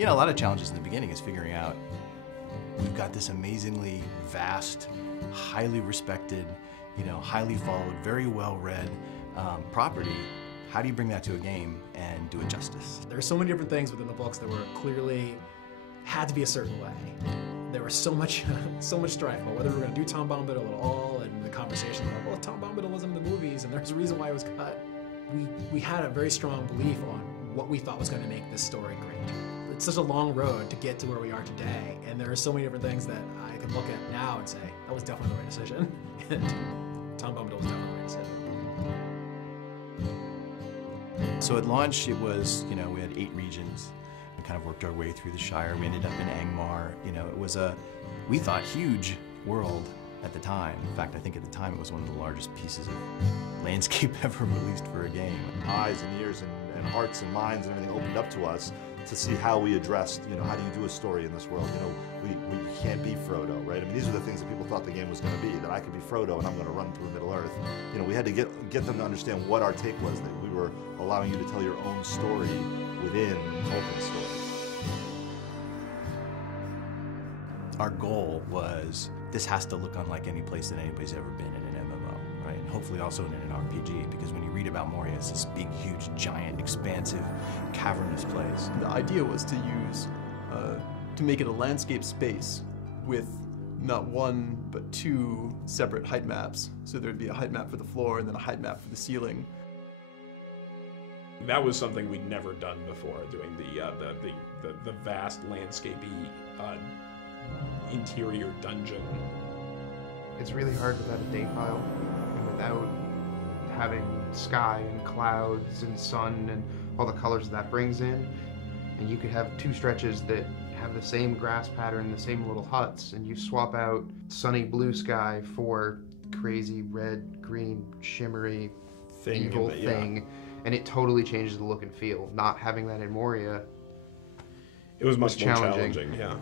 You know, a lot of challenges in the beginning is figuring out, we've got this amazingly vast, highly respected, you know, highly followed, very well-read property. How do you bring that to a game and do it justice? There are so many different things within the books that were clearly had to be a certain way. There was so much strife about whether we were going to do Tom Bombadil at all, and the conversations about, well, Tom Bombadil wasn't in the movies, and there's a reason why it was cut. We had a very strong belief on what we thought was going to make this story great. It's such a long road to get to where we are today, and there are so many different things that I can look at now and say, that was definitely the right decision, and Tom Bombadil was definitely the right decision. So at launch, it was, you know, we had 8 regions. We kind of worked our way through the Shire. We ended up in Angmar. You know, it was a, we thought, huge world at the time. In fact, I think at the time it was one of the largest pieces of landscape ever released for a game. Eyes and ears and hearts and minds and everything opened up to us to see how we addressed, you know, how do you do a story in this world? You know, we can't be Frodo, right? I mean, these are the things that people thought the game was going to be, that I could be Frodo and I'm going to run through Middle-earth. You know, we had to get them to understand what our take was, that we were allowing you to tell your own story within Tolkien's story. Our goal was, this has to look unlike any place that anybody's ever been in an MMO, right? And hopefully also in an RPG, because when you read about Moria, it's this big, huge, giant, expansive, cavernous place. The idea was to use, to make it a landscape space with not one, but 2 separate height maps. So there'd be a height map for the floor and then a height map for the ceiling. That was something we'd never done before, doing the vast landscapey interior dungeon. It's really hard without a date file and without having sky and clouds and sun and all the colors that brings in. And you could have 2 stretches that have the same grass pattern, the same little huts, and you swap out sunny blue sky for crazy red, green, shimmery, evil thing, and it totally changes the look and feel. Not having that in Moria, it was much more challenging, yeah.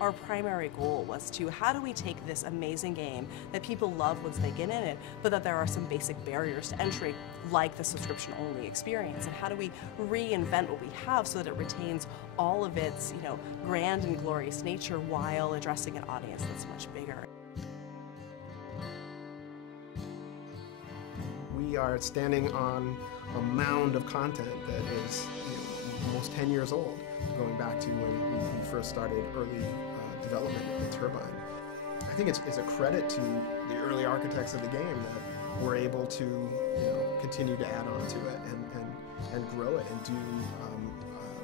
Our primary goal was to, how do we take this amazing game that people love once they get in it, but that there are some basic barriers to entry, like the subscription-only experience, and how do we reinvent what we have so that it retains all of its, you know, grand and glorious nature while addressing an audience that's much bigger. We are standing on a mound of content that is, you know, almost 10 years old, going back to when we first started early development of the Turbine. I think it's a credit to the early architects of the game that we're able to, you know, continue to add on to it and grow it and do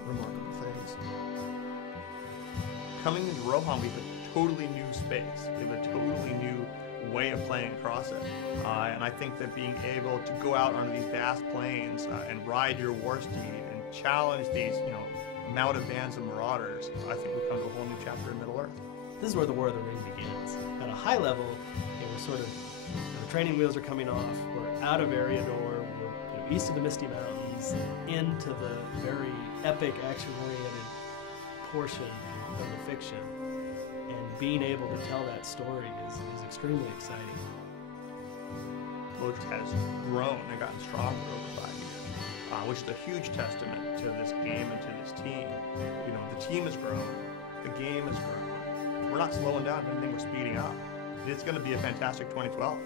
remarkable things. Coming into Rohan, we have a totally new space. We have a totally new way of playing across it. And I think that being able to go out onto these vast plains and ride your war steed and challenge these, you know, mounted bands of marauders, I think we've come to a whole new chapter in Middle-earth. This is where the War of the Ring begins. At a high level, we're sort of, the training wheels are coming off, we're out of Eriador, we're east of the Misty Mountains, into the very epic, action-oriented portion of the fiction. And being able to tell that story is extremely exciting. Lodge has grown and gotten stronger over 5 years, which is a huge testament to this game and to this team. You know, the team has grown, the game has grown. We're not slowing down, if anything, we're speeding up. It's going to be a fantastic 2012.